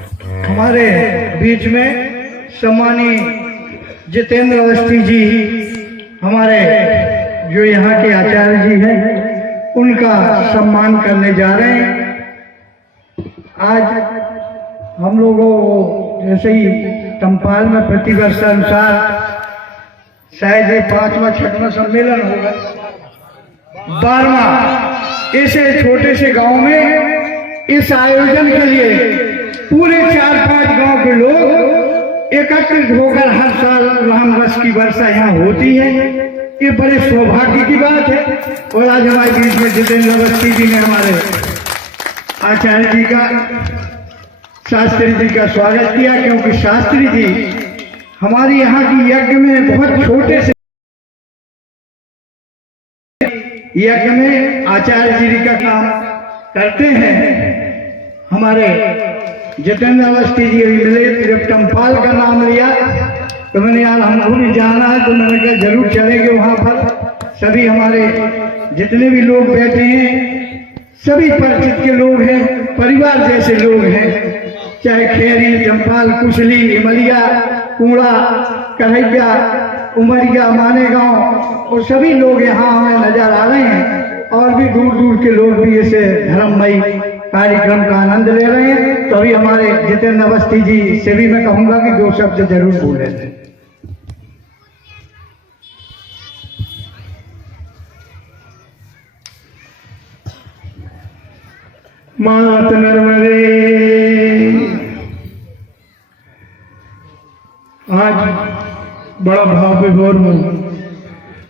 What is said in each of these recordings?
हमारे बीच में सम्मानीय जितेंद्र अवस्थी जी, हमारे जो यहाँ के आचार्य जी हैं, उनका सम्मान करने जा रहे हैं। आज हम लोगों को जैसे ही टम्पाल में प्रतिवर्ष अनुसार शायद ये 5वां 6वां सम्मेलन होगा, 12वां, ऐसे छोटे से गांव में इस आयोजन के लिए पूरे 4-5 गांव के लोग एकत्रित होकर हर साल राम रस की वर्षा यहाँ होती है। ये बड़े सौभाग्य की बात है। और आज हमारे बीच में जितेंद्र अवस्थी जी ने हमारे आचार्य जी का, शास्त्री जी का स्वागत किया, क्योंकि शास्त्री जी हमारे यहाँ की यज्ञ में बहुत छोटे से यज्ञ में आचार्य जी का काम करते हैं। हमारे जितेंद्र अवस्थी जी मिले, जब टम्पाल का नाम लिया तो मैंने यार हमको भी जाना है, तो मैंने कहा जरूर चलेंगे वहां पर। सभी हमारे जितने भी लोग बैठे हैं सभी परिचित के लोग हैं, परिवार जैसे लोग हैं, चाहे खेरी, चंपाल, कुशली, इमलिया, कूड़ा, करैया, उमरिया, मानेगांव, और सभी लोग यहाँ हमें नजर आ रहे हैं। और भी दूर दूर के लोग भी ऐसे धर्ममयी कार्यक्रम का आनंद ले रहे हैं। तो अभी हमारे जितेंद्र अवस्थी जी से भी मैं कहूंगा कि 2 शब्द जरूर बोले। मात नर्मदे। आज बड़ा भाव विभोर हूँ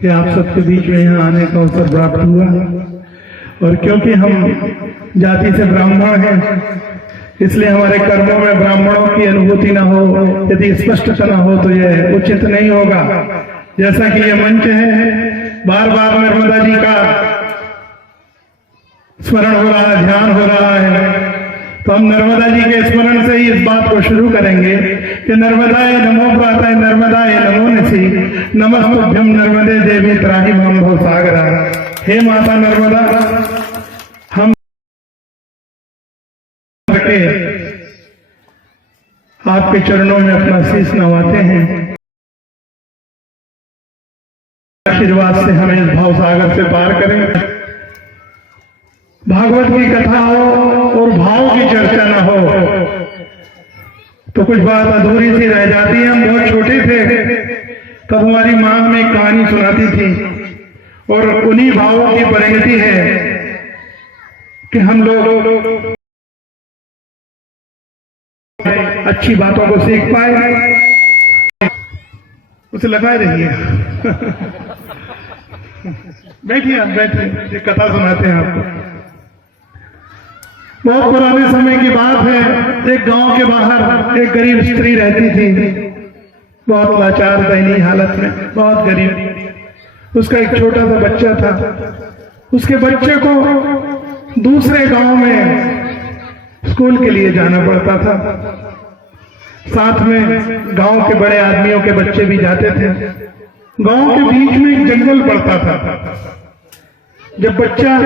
कि आप सबके बीच में यहाँ आने का अवसर प्राप्त हुआ, और क्योंकि हम जाति से ब्राह्मण हैं, इसलिए हमारे कर्मों में ब्राह्मणों की अनुभूति न हो, यदि स्पष्टता न हो तो यह उचित नहीं होगा। जैसा कि यह मंच है, बार बार नर्मदा जी का स्मरण हो रहा है, ध्यान हो रहा है, तो हम नर्मदा जी के स्मरण से ही इस बात को शुरू करेंगे कि नर्मदाय नमो प्रातः, नर्मदाय नमो निशि, नमस्तुभ्यं नर्मदे देवी त्राहि मां भवसागरा। हे माता नर्मदा, हम आपके चरणों में अपना शीश नवाते हैं। आशीर्वाद से हमें इस भावसागर से पार करें। भागवत की कथा हो और भाव की चर्चा न हो तो कुछ बात अधूरी सी रह जाती है। हम बहुत छोटे थे तब हमारी माँ हमें एक कहानी सुनाती थी, और उन्हीं भावों की परिणति है कि हम लोग अच्छी बातों को सीख पाए। उसे लगाए रहिए। बैठिए, आप बैठिए, एक कथा सुनाते हैं आपको। बहुत पुराने समय की बात है। एक गांव के बाहर एक गरीब स्त्री रहती थी, बहुत लाचार दयनीय हालत में, बहुत गरीब। उसका एक छोटा सा बच्चा था। उसके बच्चे को दूसरे गांव में स्कूल के लिए जाना पड़ता था। साथ में गांव के बड़े आदमियों के बच्चे भी जाते थे। गांव के बीच में एक जंगल पड़ता था। जब बच्चा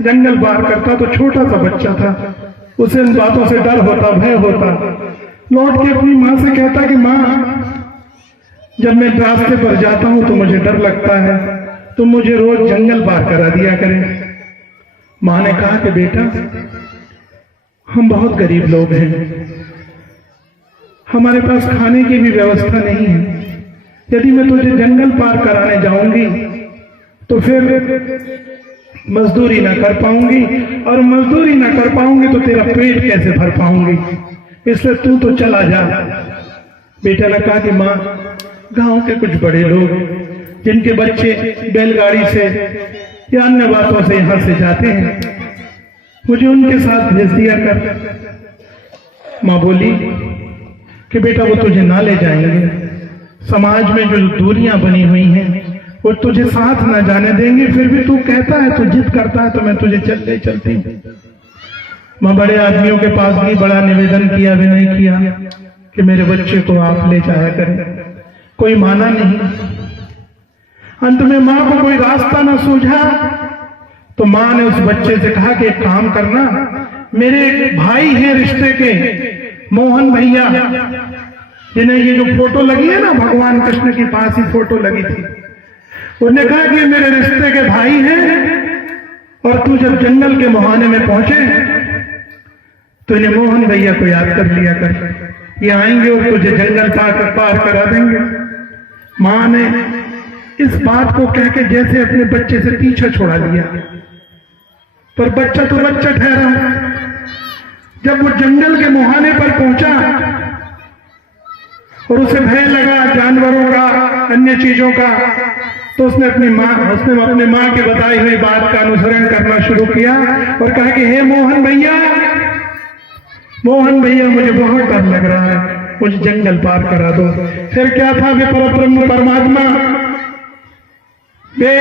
जंगल पार करता तो छोटा सा बच्चा था, उसे इन बातों से डर होता, भय होता। लौट के अपनी माँ से कहता कि माँ, जब मैं रास्ते पर जाता हूं तो मुझे डर लगता है, तो मुझे रोज जंगल पार करा दिया करें। माँ ने कहा कि बेटा, हम बहुत गरीब लोग हैं, हमारे पास खाने की भी व्यवस्था नहीं है। यदि मैं तुझे जंगल पार कराने जाऊंगी तो फिर मजदूरी ना कर पाऊंगी, और मजदूरी ना कर पाऊंगी तो तेरा पेट कैसे भर पाऊंगी, इसलिए तू तो चला जा। बेटा ने कहा कि माँ, गांव के कुछ बड़े लोग जिनके बच्चे बैलगाड़ी से या अन्य बातों से यहाँ से जाते हैं, मुझे उनके साथ भेज दिया कर। माँ बोली कि बेटा, वो तुझे ना ले जाएंगे। समाज में जो दूरियां बनी हुई हैं वो तुझे साथ ना जाने देंगे। फिर भी तू कहता है, तू जिद करता है, तो मैं तुझे चलती हूँ। मैं बड़े आदमियों के पास भी बड़ा निवेदन किया, विनय किया कि मेरे बच्चे को आप ले जाया करें। कोई माना नहीं। अंत में माँ को कोई रास्ता न सूझा तो माँ ने उस बच्चे से कहा कि एक काम करना, मेरे भाई हैं रिश्ते के, मोहन भैया जिन्हें ये जो फोटो लगी है ना, भगवान कृष्ण के पास ही फोटो लगी थी, उन्होंने कहा कि ये मेरे रिश्ते के भाई हैं और तू जब जंगल के मुहाने में पहुंचे तो इन्हें मोहन भैया को याद कर लिया कर, ये आएंगे और तुझे जंगल पार करा देंगे। मां ने इस बात को कह के जैसे अपने बच्चे से पीछा छोड़ा लिया, पर बच्चा तो बच्चा ठहरा। जब वो जंगल के मुहाने पर पहुंचा और उसे भय लगा जानवरों का, अन्य चीजों का, तो उसने अपनी माँ की बताई हुई बात का अनुसरण करना शुरू किया और कहा कि हे मोहन भैया, मुझे बहुत डर लग रहा है, मुझे जंगल पार करा दो। फिर क्या था, वे परब्रह्म परमात्मा, वे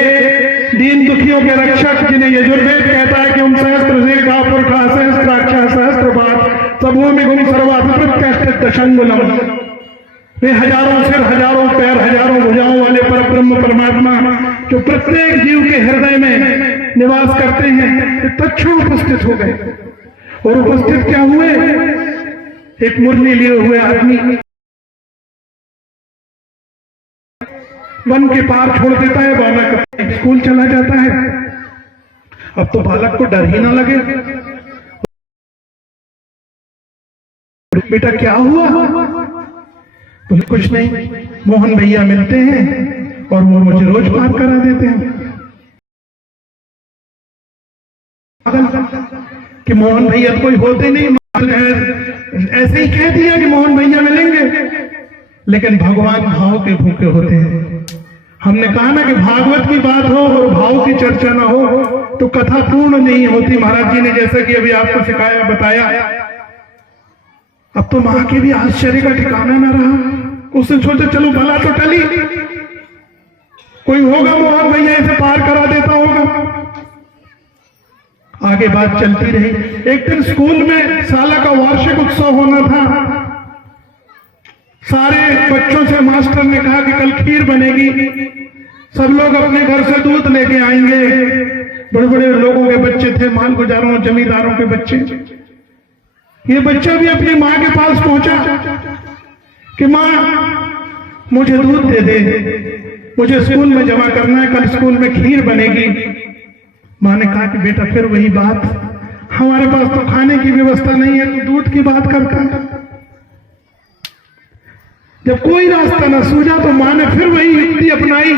दीन दुखियों के रक्षक, जिन्हें यजुर्वेद कहता है कि उन सहस्त्र से का पुरखा सहस्त्राक्षा सहस्त्र बात सबों में गुण सर्वाधिकृत दशंगुलम, वे हजारों सिर, हजारों पैर, हजारों भुजाओं वाले परब्रह्म परमात्मा जो प्रत्येक जीव के हृदय में निवास करते हैं, तत्क्षण उपस्थित हो गए। और उपस्थित क्या हुए, एक मुरली लिए हुए आदमी वन के पार छोड़ देता है, बालक स्कूल चला जाता है। अब तो बालक को डर ही ना लगे, बेटा क्या हुआ? बोले कुछ नहीं, मोहन भैया मिलते हैं और वो मुझे रोज पार करा देते हैं। कि मोहन भैया कोई होते नहीं, ऐसे ही कह दिया कि मोहन भैया मिलेंगे, लेकिन भगवान भाव के भूखे होते हैं। हमने कहा ना कि भागवत की बात हो और भाव की चर्चा ना हो तो कथा पूर्ण नहीं होती। महाराज जी ने जैसा कि अभी आपको सिखाया बताया, अब तो मां के भी आश्चर्य का ठिकाना ना रहा। उसने सोचा चलो भला तो टली, कोई होगा मोहन भैया इसे पार करा देता होगा। आगे बात चलती रही। एक दिन स्कूल में साला का वार्षिक उत्सव होना था। सारे बच्चों से मास्टर ने कहा कि कल खीर बनेगी, सब लोग अपने घर से दूध लेके आएंगे। बड़े बड़े लोगों के बच्चे थे, मालगुजारों जमींदारों के बच्चे। ये बच्चा भी अपनी माँ के पास पहुंचा कि माँ मुझे दूध दे दे, मुझे स्कूल में जमा करना है, कल स्कूल में खीर बनेगी। माँ ने कहा कि बेटा फिर वही बात, हमारे पास तो खाने की व्यवस्था नहीं है, तो दूध की बात करता है। जब कोई रास्ता न सूझा तो माँ ने फिर वही युक्ति अपनाई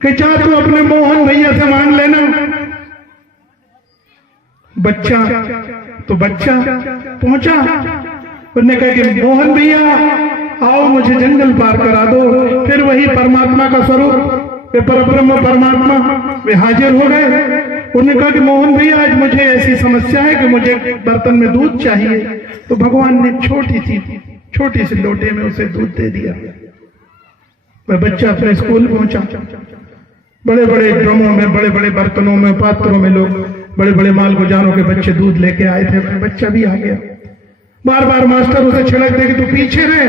कि चाह तू अपने मोहन भैया से मांग लेना। बच्चा पहुंचा, उन्होंने कहा कि मोहन भैया आओ मुझे जंगल पार करा दो। फिर वही परमात्मा का स्वरूप, वे परब्रह्म परमात्मा, वे हाजिर हो गए। उन्होंने कहा कि मोहन भैया आज मुझे ऐसी समस्या है कि मुझे बर्तन में दूध चाहिए। तो भगवान ने छोटी सी लोटे में उसे दूध दे दिया। वह बच्चा अपने स्कूल पहुंचा। बड़े बड़े ड्रमों में, बड़े बड़े बर्तनों में, पात्रों में लोग, बड़े बड़े माल गुजारों के बच्चे दूध लेके आए थे। बच्चा भी आ गया। बार बार मास्टर उसे छिड़क दे कि तू पीछे रहे,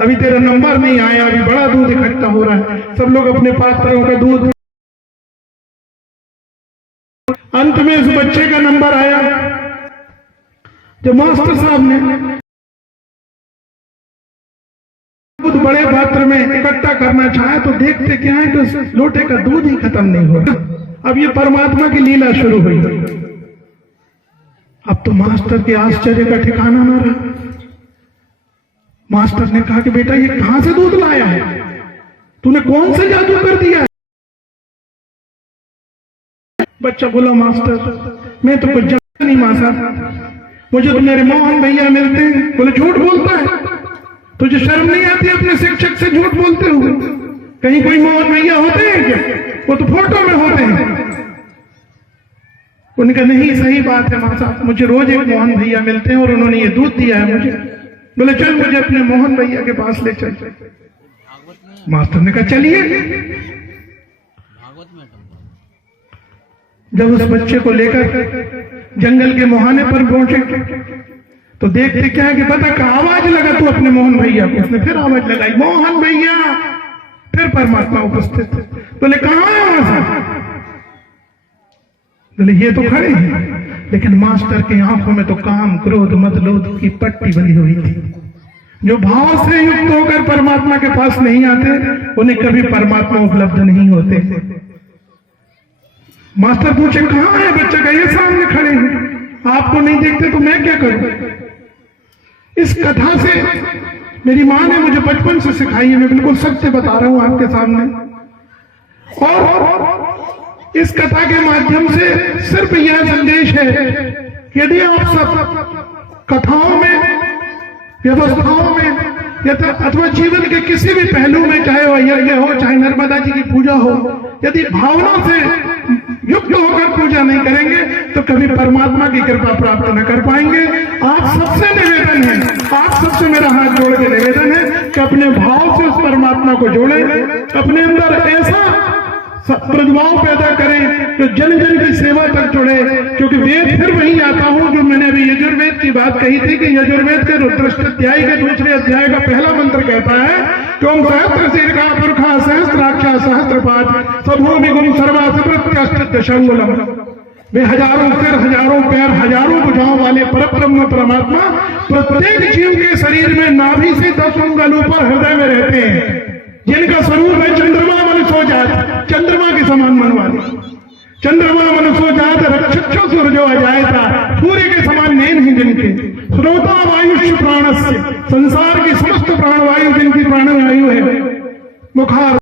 अभी तेरा नंबर नहीं आया, अभी बड़ा दूध इकट्ठा हो रहा है। सब लोग अपने पात्रों का दूध। अंत में उस बच्चे का नंबर आया। जब मास्टर साहब ने दूध बड़े पात्र में इकट्ठा करना चाहा तो देखते क्या है कि उस लोटे का दूध ही खत्म नहीं हो रहा। अब ये परमात्मा की लीला शुरू हुई। अब तो मास्टर के आश्चर्य का ठिकाना ना रहा। मास्टर ने कहा कि बेटा ये कहां से दूध लाया है, तूने कौन सा जादू कर दिया है? बच्चा बोला मास्टर मैं तो कुछ जानता नहीं मास्टर, मुझे तो मेरे मोहन भैया मिलते हैं। बोले झूठ बोलता है, तुझे शर्म नहीं आती अपने शिक्षक से झूठ बोलते हुए? कहीं कोई मोहन भैया होते हैं क्या? वो तो फोटो में होते हैं। उन्होंने कहा नहीं सही बात है मास्टर, मुझे रोज एक मोहन भैया मिलते हैं और उन्होंने ये दूध दिया है मुझे। बोले चल मुझे अपने मोहन भैया के पास ले चल। मास्टर ने कहा चलिए। जब उस बच्चे को लेकर जंगल के मुहाने पर पहुंचे तो देखते क्या है कि पता का आवाज लगा तू अपने मोहन भैया को। उसने फिर आवाज लगाई मोहन भैया। फिर परमात्मा उपस्थित। बोले कहां है वहां से? बोले ये तो खड़े हैं, लेकिन मास्टर की आंखों में तो काम, क्रोध, मद, लोभ की पट्टी बनी हुई थी। जो भाव से युक्त होकर परमात्मा के पास नहीं आते, उन्हें कभी परमात्मा उपलब्ध नहीं होते। मास्टर पूछे कहां है बच्चा? का ये सामने खड़े हैं, आपको नहीं देखते तो मैं क्या करूं? इस कथा से मेरी मां ने मुझे बचपन से सिखाई है, मैं बिल्कुल सत्य बता रहा हूं आपके सामने। और इस कथा के माध्यम से सिर्फ यह संदेश है कि यदि आप सब कथाओं में, व्यवस्थाओं में, अथवा जीवन के किसी भी पहलू में, चाहे वह यज्ञ हो, चाहे नर्मदा जी की पूजा हो, यदि भावना से युक्त होकर पूजा नहीं करेंगे तो कभी परमात्मा की कृपा प्राप्त न कर पाएंगे। आप सबसे निवेदन है, आप सबसे मेरा हाथ जोड़ के निवेदन है कि अपने भाव से उस परमात्मा को जोड़ें, अपने अंदर ऐसा प्रभाव पैदा करें तो जन जन की सेवा तक जुड़े। क्योंकि वेद फिर वही आता हूं जो मैंने अभी यजुर्वेद की बात कही थी कि यजुर्वेद के रुद्राष्टाध्याय के दूसरे अध्याय का पहला मंत्र कहता है कि ओम सहस्त्र शीर्षा पुरखा सहस्त्राक्षा सहस्त्रपाद सभूमि गुण सर्वासृत दशंगुलम। वे हजारों सिर, हजारों पैर, हजारों भुजाओं वाले परब्रह्म परमात्मा प्रत्येक जीव के शरीर में नाभि से 10 अंगुल ऊपर हृदय में रहते हैं, जिनका स्वरूप है चंद्रमा मनुष्य जात, चंद्रमा के समान मन वाले। चंद्रमा मनुष्य जात रक्षो सूर्यो अजाय था, सूर्य के समान नैन है जिनके। श्रोता वायुष्य प्राणस्य, संसार की समस्त प्राणवायु जिनकी प्राणवायु है। मुखार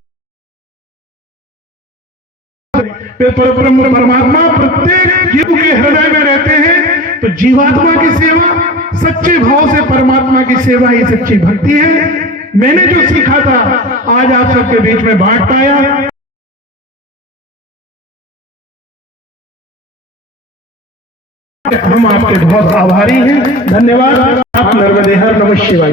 परब्रह्म परमात्मा प्रत्येक जीव के हृदय में रहते हैं। तो जीवात्मा की सेवा, सच्चे भाव से परमात्मा की सेवा ही सच्ची भक्ति है। मैंने जो सीखा था आज आप सबके बीच में बांट पाया। हम आपके बहुत आभारी हैं। धन्यवाद। आप नर्मदे हर नमः शिवाय।